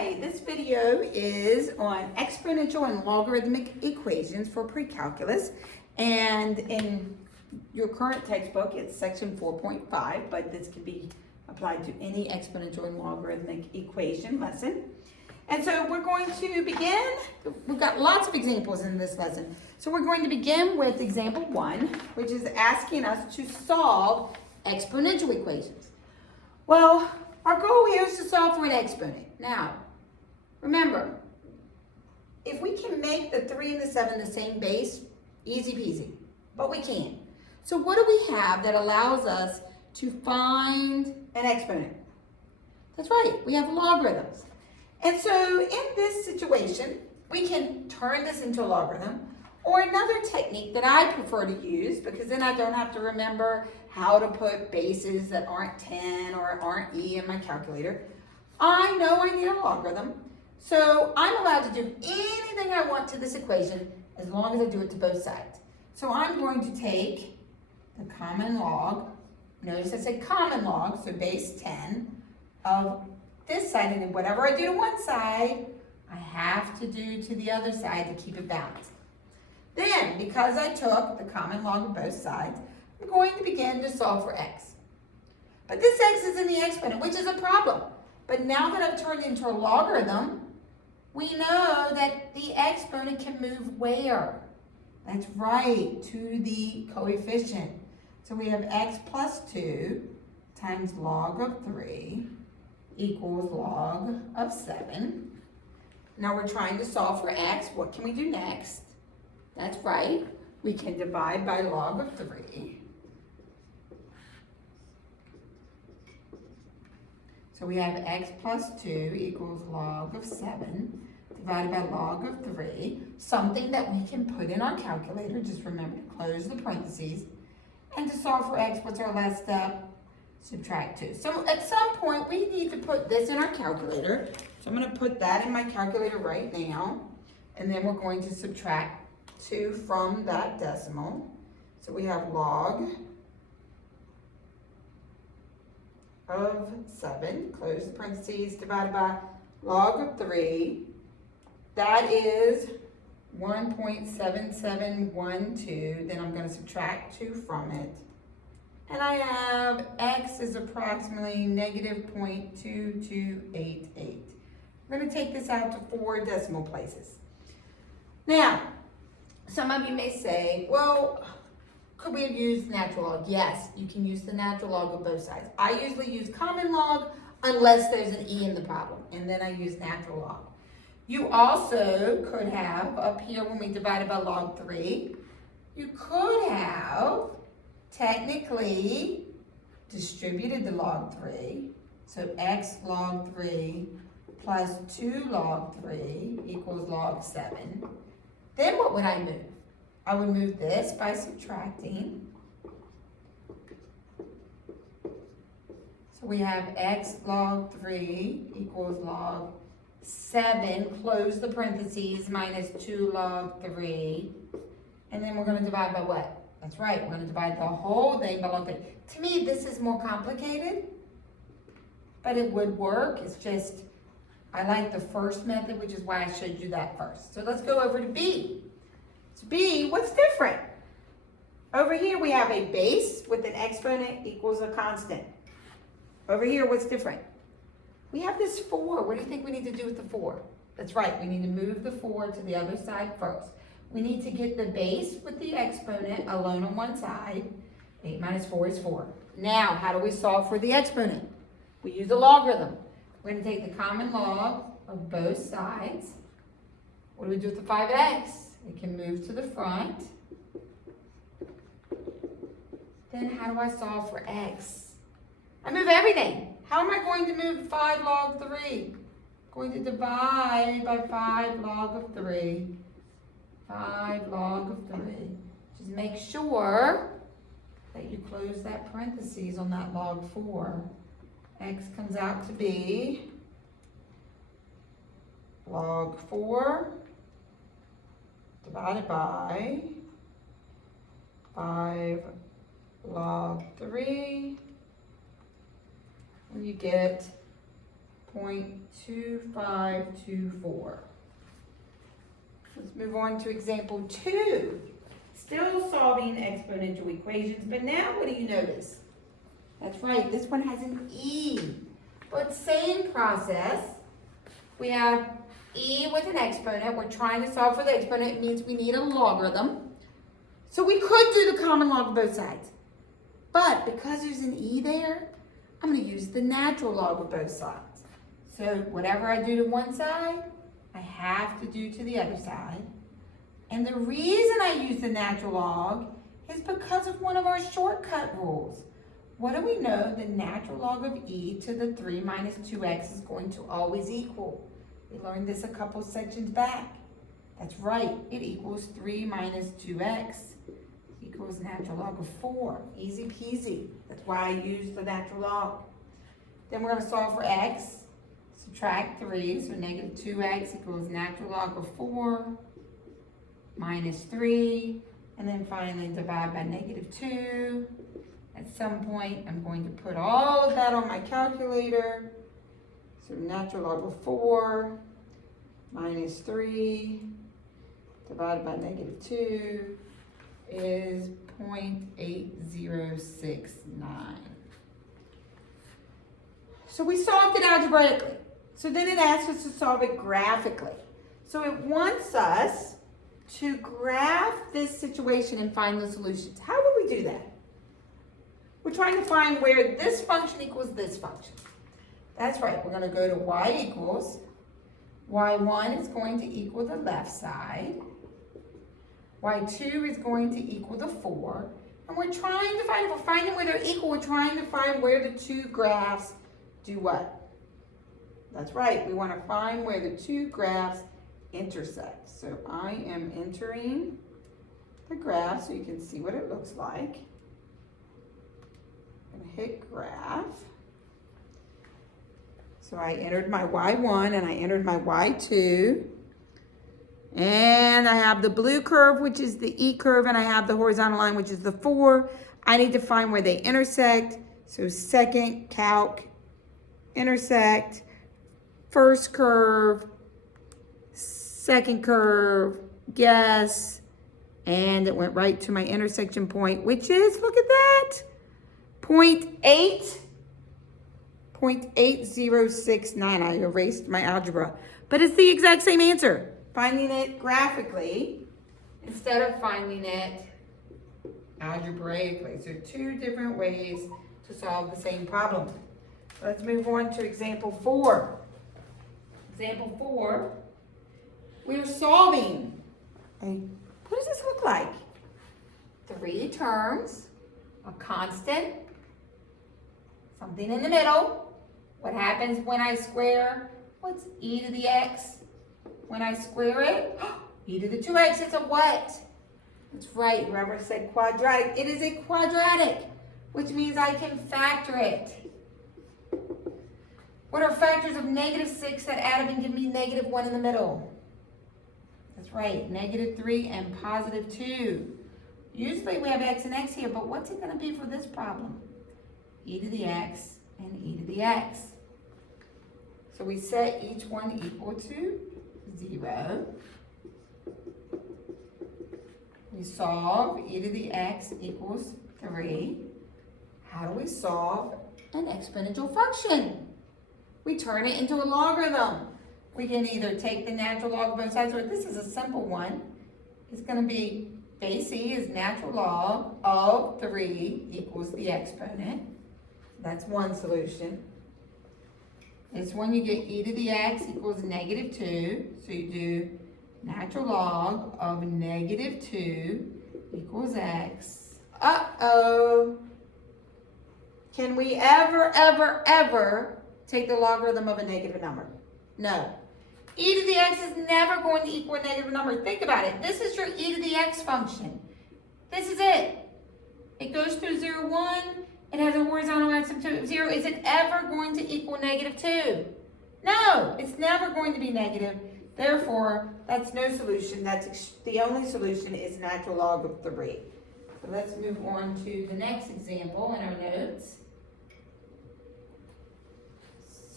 Hi, this video is on exponential and logarithmic equations for pre-calculus, and in your current textbook it's section 4.5, but this can be applied to any exponential and logarithmic equation lesson. And so we're going to begin. We've got lots of examples in this lesson. So we're going to begin with example 1, which is asking us to solve exponential equations. Well, our goal here is to solve for an exponent. Now, remember, if we can make the 3 and the 7 the same base, easy peasy, but we can't. So what do we have that allows us to find an exponent? That's right, we have logarithms. And so in this situation, we can turn this into a logarithm, or another technique that I prefer to use, because then I don't have to remember how to put bases that aren't 10 or aren't e in my calculator. I know I need a logarithm, so I'm allowed to do anything I want to this equation as long as I do it to both sides. So I'm going to take the common log, notice I said common log, so base 10 of this side, and then whatever I do to one side, I have to do to the other side to keep it balanced. Then, because I took the common log of both sides, I'm going to begin to solve for x. But this x is in the exponent, which is a problem. But now that I've turned it into a logarithm, we know that the exponent can move where? That's right, to the coefficient. So we have x plus 2 times log of 3 equals log of 7. Now we're trying to solve for x. What can we do next? That's right, we can divide by log of 3. So we have x plus 2 equals log of 7 divided by log of 3, something that we can put in our calculator. Just remember to close the parentheses. And to solve for x, what's our last step? Subtract 2. So at some point, we need to put this in our calculator. So I'm going to put that in my calculator right now. And then we're going to subtract 2 from that decimal. So we have log of 7, close the parentheses, divided by log of 3. That is 1.7712. Then I'm going to subtract 2 from it. And I have x is approximately negative 0.2288. I'm going to take this out to 4 decimal places. Now, some of you may say, well, could we have used natural log? Yes, you can use the natural log of both sides. I usually use common log unless there's an e in the problem, and then I use natural log. You also could have, up here when we divided by log 3, you could have technically distributed the log 3. So x log 3 plus 2 log 3 equals log 7. Then what would I move? I would move this by subtracting. So we have x log 3 equals log 7, close the parentheses, minus 2 log 3. And then we're going to divide by what? That's right, we're going to divide the whole thing by log 3. To me, this is more complicated, but it would work. It's just, I like the first method, which is why I showed you that first. So let's go over to B. So B, what's different? Over here we have a base with an exponent equals a constant. Over here, what's different? We have this 4. What do you think we need to do with the 4? That's right, we need to move the 4 to the other side first. We need to get the base with the exponent alone on one side. 8 minus 4 is 4. Now, how do we solve for the exponent? We use a logarithm. We're going to take the common log of both sides. What do we do with the 5x? It can move to the front. Then how do I solve for x? I move everything. How am I going to move 5 log 3? I'm going to divide by 5 log of 3. 5 log of 3. Just make sure that you close that parentheses on that log 4. X comes out to be log 4 divided by 5 log 3. And you get 0.2524. Let's move on to example 2. Still solving exponential equations, but now what do you notice? That's right, this one has an e. But same process. We have e with an exponent. We're trying to solve for the exponent. It means we need a logarithm. So we could do the common log of both sides. But because there's an e there, I'm going to use the natural log of both sides. So whatever I do to one side, I have to do to the other side. And the reason I use the natural log is because of one of our shortcut rules. What do we know? The natural log of e to the 3 minus 2x is going to always equal. We learned this a couple sections back. That's right, it equals 3 minus 2x equals natural log of 4. Easy peasy. That's why I use the natural log. Then we're going to solve for x. Subtract 3, so negative 2x equals natural log of 4 minus 3. And then finally divide by negative 2. At some point, I'm going to put all of that on my calculator. So natural log of 4 minus 3 divided by negative 2 is 0.8069. So we solved it algebraically. So then it asks us to solve it graphically. So it wants us to graph this situation and find the solutions. How would we do that? We're trying to find where this function equals this function. That's right, we're going to go to y equals. y1 is going to equal the left side. y2 is going to equal the 4. And we're trying to find, if we're finding where they're equal, we're trying to find where the two graphs do what? That's right, we want to find where the two graphs intersect. So I am entering the graph so you can see what it looks like. I'm going to hit graph. So I entered my y1 and I entered my y2. And I have the blue curve, which is the E curve, and I have the horizontal line, which is the 4. I need to find where they intersect. So second calc, intersect, first curve, second curve, guess, and it went right to my intersection point, which is, look at that, 0.8069. I erased my algebra, but it's the exact same answer. Finding it graphically instead of finding it algebraically. So two different ways to solve the same problem. Let's move on to example 4. Example 4, we're solving. What does this look like? 3 terms, a constant, something in the middle. What happens when I square? What's e to the x? When I square it, e to the 2x, it's a what? That's right, whoever said quadratic, it is a quadratic, which means I can factor it. What are factors of -6 that add up and give me -1 in the middle? That's right, -3 and +2. Usually we have x and x here, but what's it going to be for this problem? E to the x and e to the x. So we set each one equal to 0. We solve e to the x equals 3. How do we solve an exponential function? We turn it into a logarithm. We can either take the natural log of both sides, or this is a simple one. It's going to be base e is natural log of 3 equals the exponent. That's one solution. This one you get e to the x equals -2. So you do natural log of -2 equals x. Uh-oh. Can we ever take the logarithm of a negative number? No. E to the x is never going to equal a negative number. Think about it. This is your e to the x function. This is it. It goes through 0, 1. It has a horizontal axis of 0. Is it ever going to equal -2? No, it's never going to be negative. Therefore, that's no solution. The only solution is natural log of 3. So let's move on to the next example in our notes.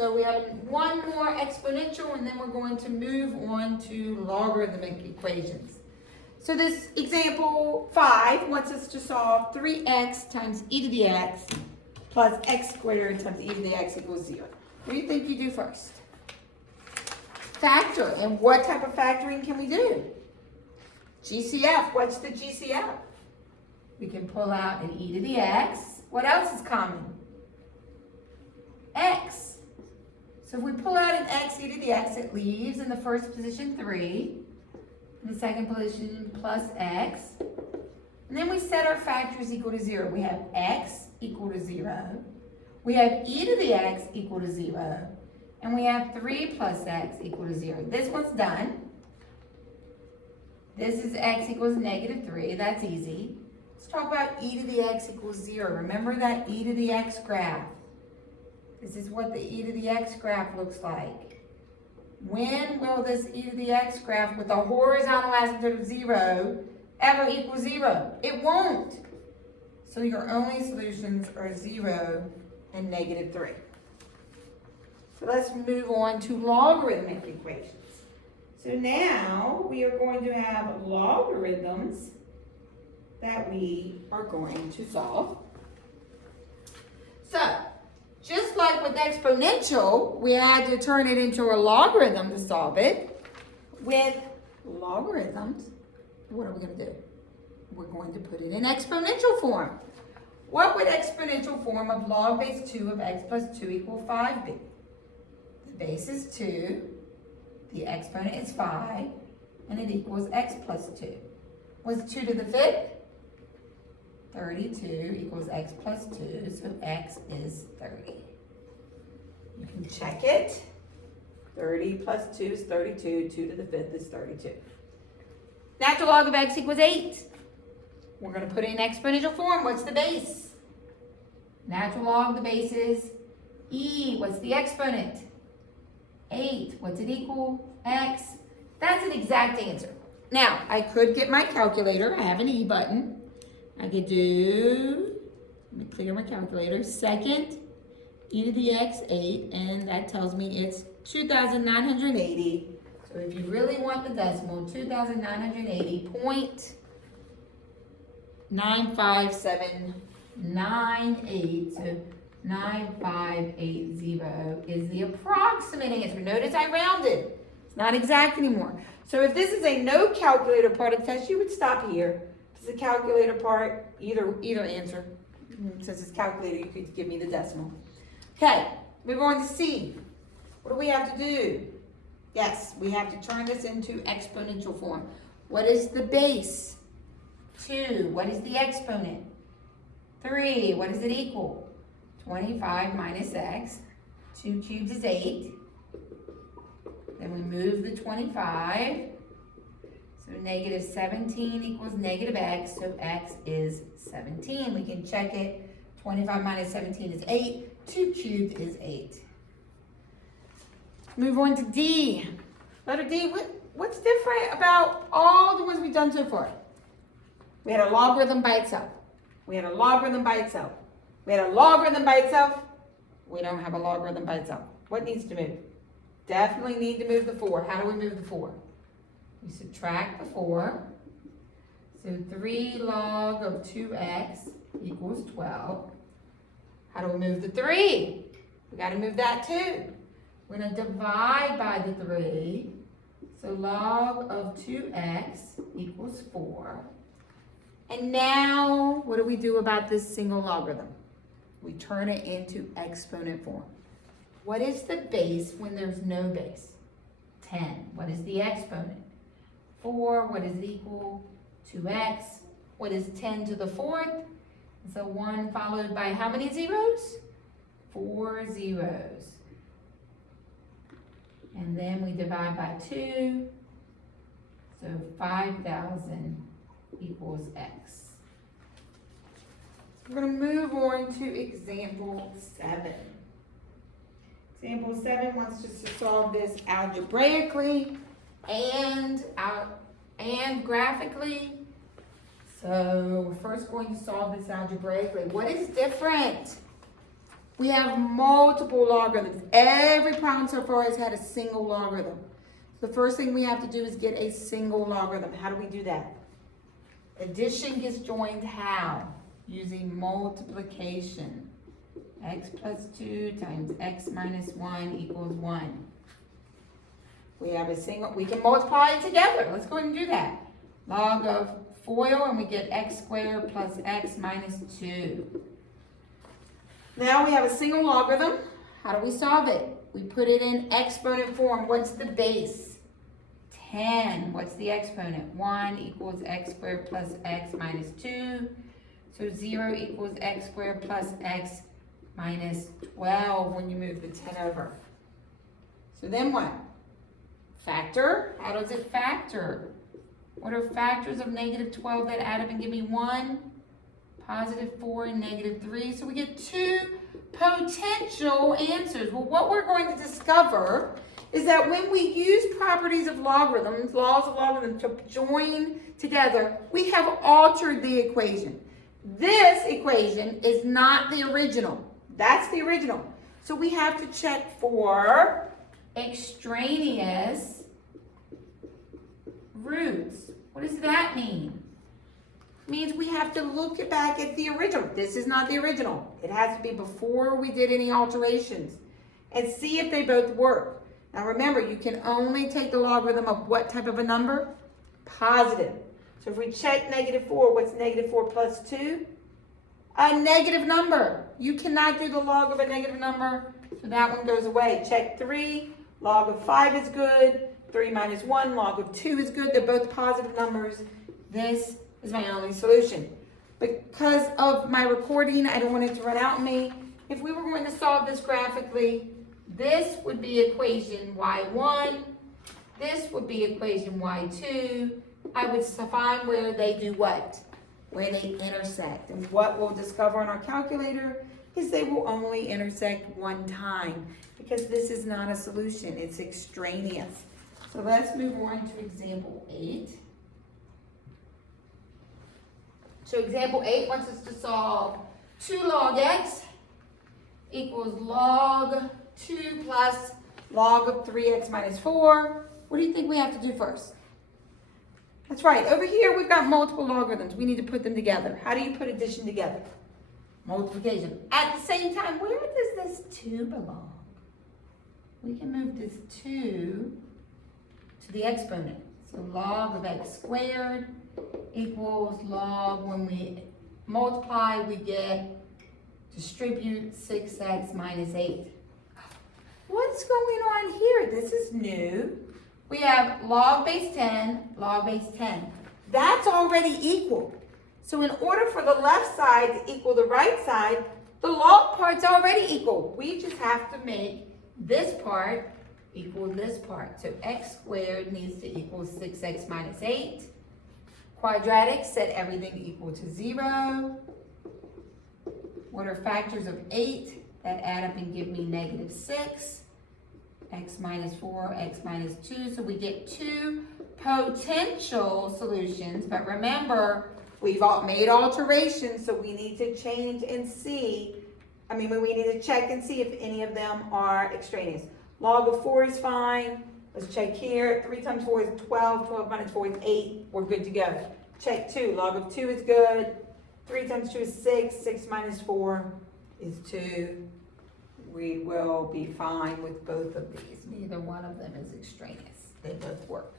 So we have one more exponential, and then we're going to move on to logarithmic equations. So this example 5 wants us to solve 3x times e to the x plus x squared times e to the x equals 0. What do you think you do first? Factor. And what type of factoring can we do? GCF. What's the GCF? We can pull out an e to the x. What else is common? X. So if we pull out an x e to the x, it leaves in the first position 3. In the second position plus x. And then we set our factors equal to 0. We have x equal to 0. We have e to the x equal to 0. And we have 3 plus x equal to 0. This one's done. This is x equals negative 3. That's easy. Let's talk about e to the x equals 0. Remember that e to the x graph. This is what the e to the x graph looks like. When will this e to the x graph with a horizontal asymptote of 0 ever equal 0? It won't. So your only solutions are 0 and negative 3. So let's move on to logarithmic equations. So now we are going to have logarithms that we are going to solve. So, just like with exponential, we had to turn it into a logarithm to solve it. With logarithms, what are we going to do? We're going to put it in exponential form. What would exponential form of log base 2 of x plus 2 equal 5 be? The base is 2, the exponent is 5, and it equals x plus 2. What's 2 to the 5th? 32 equals x plus 2, so x is 30. You can check it. 30 plus 2 is 32, 2 to the 5th is 32. Natural log of x equals 8. We're going to put it in exponential form. What's the base? Natural log, the base is e. What's the exponent? 8. What's it equal? X. That's an exact answer. Now, I could get my calculator. I have an E button. I could do, let me clear my calculator, second e to the x 8, and that tells me it's 2,980. So if you really want the decimal, 2,980.95798. So 9580 is the approximate answer. Notice I rounded. It's not exact anymore. So if this is a no calculator part of the test, you would stop here. If it's a calculator part, either answer. Since it's calculator, you could give me the decimal. Okay, move on to C. What do we have to do? Yes, we have to turn this into exponential form. What is the base? 2. What is the exponent? 3. What does it equal? 25 minus x. 2 cubed is 8. Then we move the 25. So negative 17 equals negative x, so x is 17. We can check it. 25 minus 17 is 8. 2 cubed is 8. Move on to D. Letter D, what's different about all the ones we've done so far? We had a logarithm by itself. We had a logarithm by itself. We had a logarithm by itself. We don't have a logarithm by itself. What needs to move? Definitely need to move the 4. How do we move the 4? We subtract the 4. So 3 log of 2x equals 12. How do we move the 3? We got to move that too. We're going to divide by the 3. So log of 2x equals 4. And now, what do we do about this single logarithm? We turn it into exponent form. What is the base when there's no base? 10. What is the exponent? 4. What is it equal? 2x. What is 10 to the 4th? So 1 followed by how many zeros? 4 zeros. And then we divide by 2. So 5,000 equals x. We're going to move on to example 7. Example 7 wants us to solve this algebraically and graphically. So we're first going to solve this algebraically. What is different? We have multiple logarithms. Every problem so far has had a single logarithm. The first thing we have to do is get a single logarithm. How do we do that? Addition gets joined how? Using multiplication. X plus 2 times x minus 1 equals 1. We have a single, we can multiply it together. Let's go ahead and do that. Log of FOIL, and we get x squared plus x minus 2. Now we have a single logarithm. How do we solve it? We put it in exponent form. What's the base? 10. What's the exponent? 1 equals x squared plus x minus 2. So 0 equals x squared plus x minus 12 when you move the 10 over. So then what? Factor. How does it factor? What are factors of negative 12 that add up and give me 1? Positive 4 and negative 3. So we get 2 potential answers. Well, what we're going to discover is that when we use properties of logarithms, laws of logarithms, to join together, we have altered the equation. This equation is not the original. That's the original. So we have to check for extraneous roots. What does that mean? It means we have to look back at the original. This is not the original. It has to be before we did any alterations and see if they both work. Now remember, you can only take the logarithm of what type of a number? Positive. So if we check negative 4, what's negative 4 plus 2? A negative number. You cannot do the log of a negative number, so that one goes away. Check 3, log of 5 is good. 3 minus 1, log of 2 is good. They're both positive numbers. This is my only solution. Because of my recording, I don't want it to run out on me. If we were going to solve this graphically, this would be equation y1. This would be equation y2. I would find where they do what? Where they intersect. And what we'll discover on our calculator is they will only intersect one time, because this is not a solution. It's extraneous. So let's move on to example 8. So example 8 wants us to solve 2 log x equals log 2 plus log of 3x minus 4. What do you think we have to do first? That's right. Over here, we've got multiple logarithms. We need to put them together. How do you put addition together? Multiplication. At the same time, where does this 2 belong? We can move this 2 to the exponent. So log of x squared equals log, when we multiply, we get distribute 6x minus 8. What's going on here? This is new. We have log base 10, log base 10. That's already equal. So in order for the left side to equal the right side, the log part's already equal. We just have to make this part equal this part. So x squared needs to equal 6x minus 8. Quadratic, set everything equal to 0. What are factors of 8 that add up and give me negative 6? X minus 4, x minus 2. So we get 2 potential solutions. But remember, we've made alterations, so we need to change and see. We need to check and see if any of them are extraneous. Log of 4 is fine. Let's check here. 3 times 4 is 12. 12 minus 4 is 8. We're good to go. Check 2. Log of 2 is good. 3 times 2 is 6. 6 minus 4 is 2. We will be fine with both of these. Neither one of them is extraneous. They both work.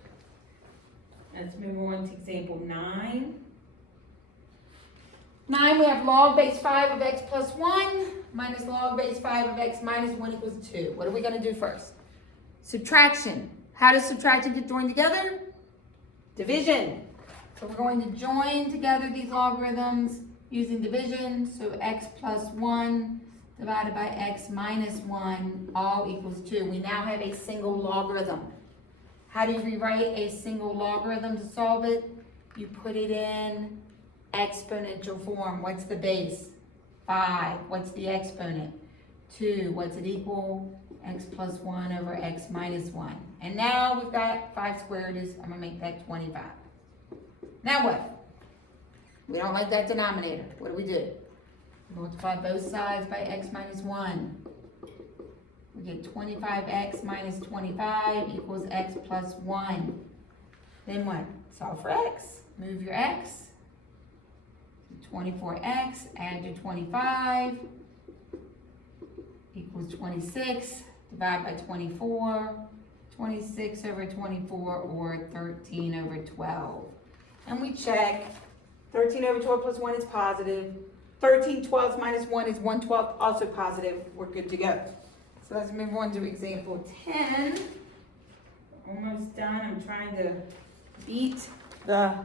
Let's move on to example 9. 9, we have log base 5 of x plus 1 minus log base 5 of x minus 1 equals 2. What are we going to do first? Subtraction. How does subtraction get joined together? Division. So we're going to join together these logarithms using division. So x plus 1 divided by x minus 1 all equals 2. We now have a single logarithm. How do you rewrite a single logarithm to solve it? You put it in exponential form. What's the base? 5. What's the exponent? 2. What's it equal? X plus 1 over x minus 1. And now we've got 5 squared is, I'm going to make that 25. Now what? We don't like that denominator. What do? Multiply both sides by x minus 1. We get 25x minus 25 equals x plus 1. Then what? Solve for x. Move your x. 24x, add your 25, equals 26. Divide by 24. 26 over 24, or 13 over 12. And we check. 13 over 12 plus 1 is positive. 13 twelfths minus 1 is 1/12, also positive. We're good to go. So let's move on to example 10. Almost done. I'm trying to beat the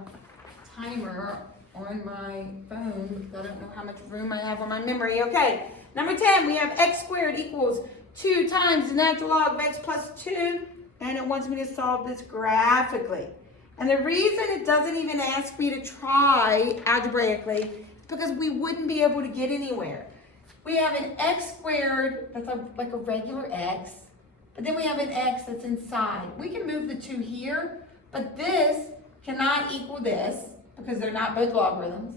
timer on my phone because I don't know how much room I have on my memory. Okay, number 10, we have x squared equals 2 times the natural log of x plus 2. And it wants me to solve this graphically. And the reason it doesn't even ask me to try algebraically is because we wouldn't be able to get anywhere. We have an x squared that's like a regular x, but then we have an x that's inside. We can move the 2 here, but this cannot equal this because they're not both logarithms.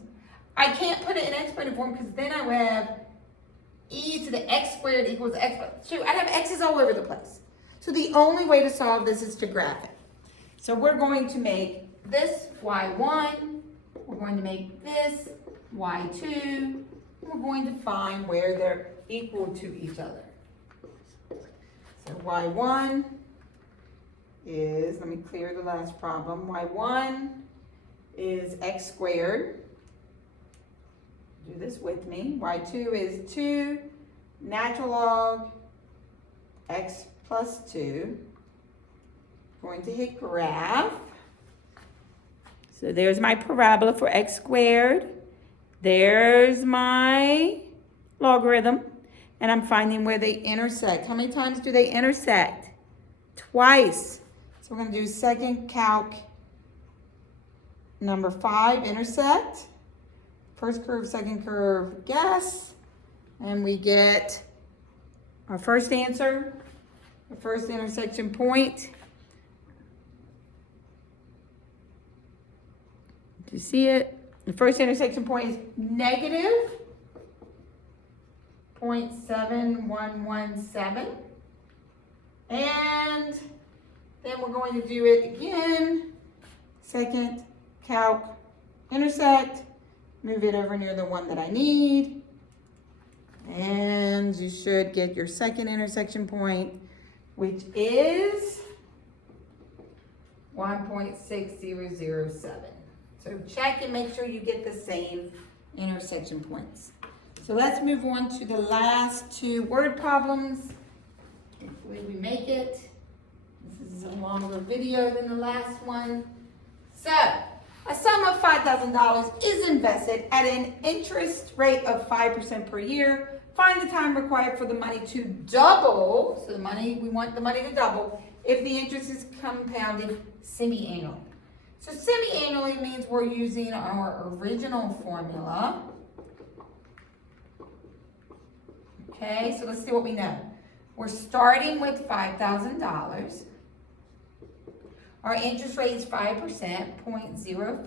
I can't put it in exponent form because then I would have e to the x squared equals x plus 2. I'd have x's all over the place. So the only way to solve this is to graph it. So we're going to make this y1, we're going to make this y2, and we're going to find where they're equal to each other. So y1 is, let me clear the last problem, y1 is x squared. Do this with me. y2 is 2 natural log x plus 2. Going to hit graph. So there's my parabola for x squared. There's my logarithm. And I'm finding where they intersect. How many times do they intersect? Twice. So we're going to do second calc number 5, intersect. First curve, second curve, guess. And we get our first answer, the first intersection point. Do you see it? The first intersection point is negative 0.7117. And then we're going to do it again. Second calc intersect. Move it over near the one that I need. And you should get your second intersection point, which is 1.6007. So check and make sure you get the same intersection points. So let's move on to the last 2 word problems. Hopefully we make it. This is a longer video than the last one. So, a sum of $5,000 is invested at an interest rate of 5% per year. Find the time required for the money to double. So we want the money to double if the interest is compounded semi-annually. So semi-annually means we're using our original formula. Okay, so let's see what we know. We're starting with $5,000. Our interest rate is 5%, 0.05.